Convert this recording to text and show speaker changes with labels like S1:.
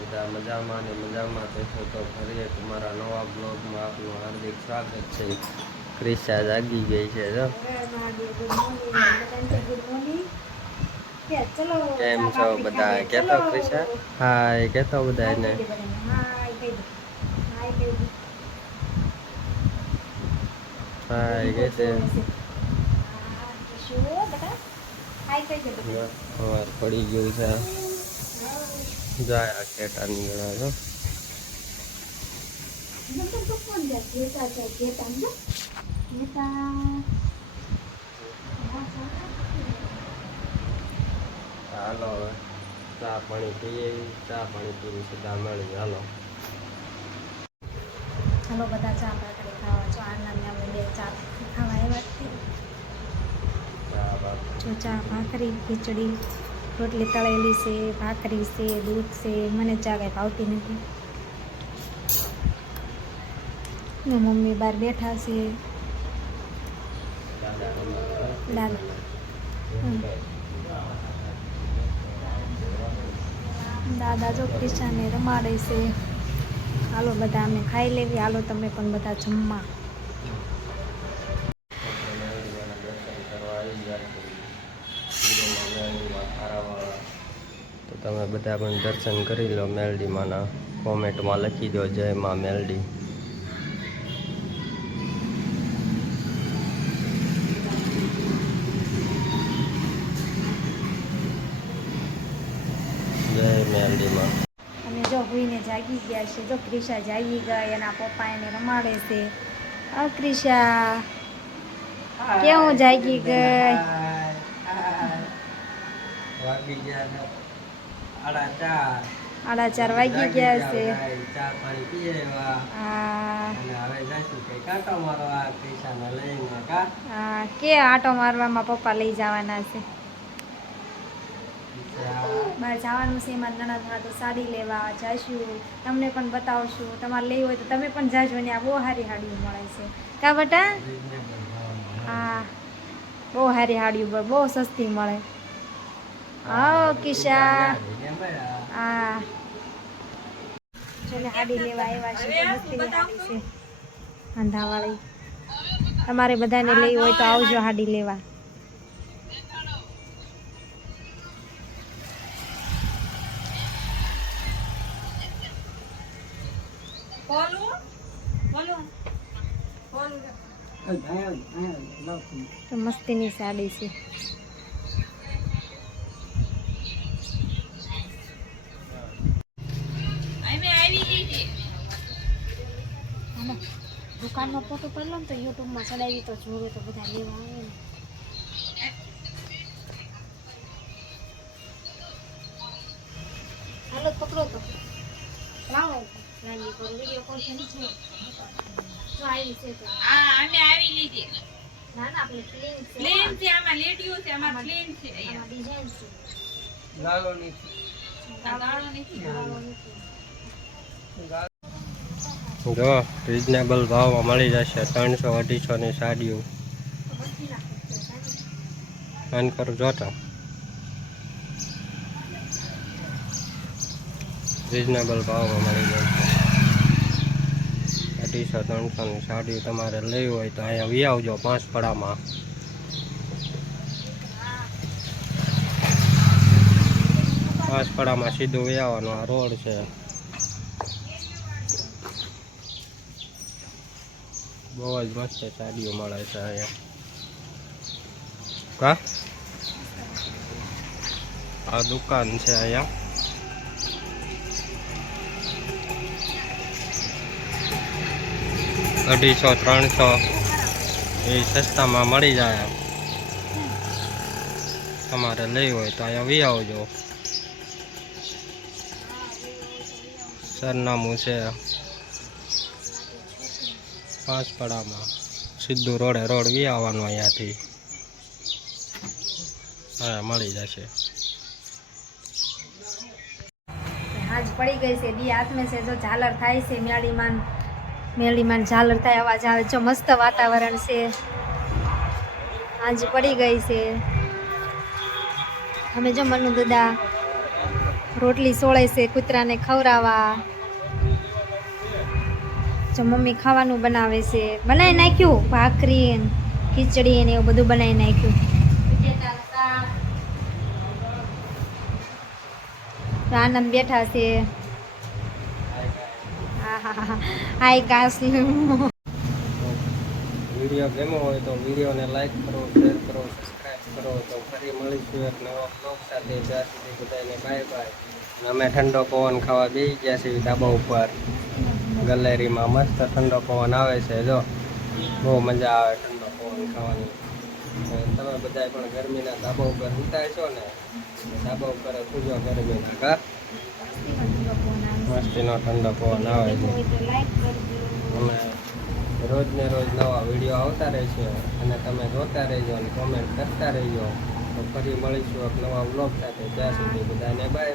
S1: બધા? મજામાં ને મજામાં? થશો તો ફરી એક મારા નવા બ્લોગમાં આપનું હાર્દિક સ્વાગત છે. ક્રિશા જાગી ગઈ છે જો. કેમ છો બધા? કેતો ક્રિશા હાય કેતો બધા એને? હાય કે છે? પડી ગયું છે. જાય આ કેટા ગળા જો હાલો હવે ચા પાણી પીએ ચા પાણી પીને સીધા મળી હાલો.
S2: હાલો બધા ચા પાકડી ખાવા છો આના અમે બે ચા ખાવા આવ્યા
S1: ચા
S2: ભાખરી ખીચડી. રોટલી તળેલી છે, ભાખરી છે, દૂધ છે, મને ચા કાંઈ ભાવતી નથી. મમ્મી બહાર બેઠા છે. હમ. દાદા જો ક્રિશાને રમાડે છે. હાલો, બધા અમે ખાઈ લેવી. હાલો, તમે પણ બધા જમવા તો તમે બધા પણ દર્શન કરી લો મેલડીમાંના કોમેન્ટમાં લખી દો જય માં મેલડી. મેલડીમાં. અને જો હુઈને જાગી ગયા છે જો ક્રિશા જાગી ગઈ એના પપ્પા એને રમાડે છે. અ ક્રિશા કેવું જાગી ગઈ?
S1: વાગી ગયા આડા ચાર.
S2: વાગી ગયા છે.
S1: ચા પાણી એવા
S2: આ
S1: અને હવે જઈશું કે આટો મારવા પૈસાને લઈને કા.
S2: આ કે આટો મારવામાં પપ્પા લઈ જવાના છે. બહાર જવાનું છે એમાં નણંદમાં તો સાડી લેવા જઈશું. તમને પણ બતાવશું. તમારે લેવી હોય તો તમે પણ જાજો ને આ બહુ સારી સાડીઓ મળે છે. કા બટા? હા. બહુ સારી સાડીઓ બહુ સસ્તી મળે. હા કિશા. હા. ચલો હાડી લેવા આવ્યા છે મસ્તી હાડી છે. અંધાવાળી. તમારે બધાને લેવી હોય તો આવજો હાડી લેવા. તો મસ્તીની સાડી છે. દુકાનનો ફોટો પડલો ને તો યુટ્યુબમાં ચડાવી તો જોવે તો બધા લેવા આવે ને. હાલો પકડો તો. લાવો. રાની પર વીડિયો કોલ કરી છે. જો આવી છે તો.
S3: હા અમે આવી લીધી.
S2: ના ના આપણે ક્લીન છે.
S3: પ્લેન છે આમાં લેડીઓ છે આમાં પ્લેન છે
S2: આમાં ડિઝાઇન છે.
S3: આ ગાળો નથી
S2: ગાળો નથી.
S1: જો રિઝનેબલ ભાવમાં મળી જશે, ત્રણસો અઢીસોની સાડીઓ.
S2: તો કરું જો તો
S1: રિઝનેબલ ભાવમાં મળી જશે. અઢીસો, ત્રણસોની સાડીઓ તમારે લેવી હોય તો અહીંયા વી આવજો પાંચ પડામાં પાંચ પડામાં સીધું વી આવવાનું આ રોડ છે. બહુ જ મસ્ત સાડીઓ મળે છે અહીંયા. કા? આ દુકાન છે અહીંયા. અઢીસો, ત્રણસો એ સસ્તામાં મળી જાય તમારે લઈ હોય તો અહીંયા વી આવજો. સરનામું છે. પાંચપડામાં સીધું રોડે રોડ વી આવવાનું અહીંયાથી. હા, મળી જશે.
S2: હાજ પડી ગઈ છે. દી હાથમે છે, જો ઝાલર થાય છે, મેળીમાન મેળીમાન ઝાલર થાય, અવાજ આવે. જો મસ્ત વાતાવરણ છે. હાજ પડી ગઈ છે. અમે જો મનુ દાદા રોટલી સોળે છે, કૂતરાને ખવડાવવા. જો મમ્મી ખાવાનું બનાવે છે. બનાવી નાખ્યું, ભાખરી ખીચડી ને એવું બધું બનાવી નાખ્યું. આનંદ બેઠા છે. હાય કાસ
S1: વીડિયો ગમ્યો હોય તો વિડીયોને લાઈક કરો શેર કરો સબસ્ક્રાઈબ કરો. તો ફરી મળીશું એક નવા બ્લોગ સાથે. જ્યાં સુધી બધાને બાય બાય અમે ઠંડો પવન ખાવા બેસી ગયા છીએ ધાબા ઉપર. ગેલેરીમાં મસ્ત ઠંડો પવન આવે છે, જો. બહુ મજા આવે ઠંડો પવન ખાવાની. તમે બધા પણ ગરમીના ધાબા ઉપર ઉતાય છો ને ધાબા ઉપર પૂજો ગરમીના કા મસ્તીનો ઠંડો પવન આવે છે. અમે રોજ ને રોજ નવા વીડિયો આવતા રહેશે અને તમે જોતા રહેજો અને કોમેન્ટ કરતા રહેજો. તો ફરી મળીશું એક નવા વ્લોગ સાથે. ત્યાં સુધી બધાને બાય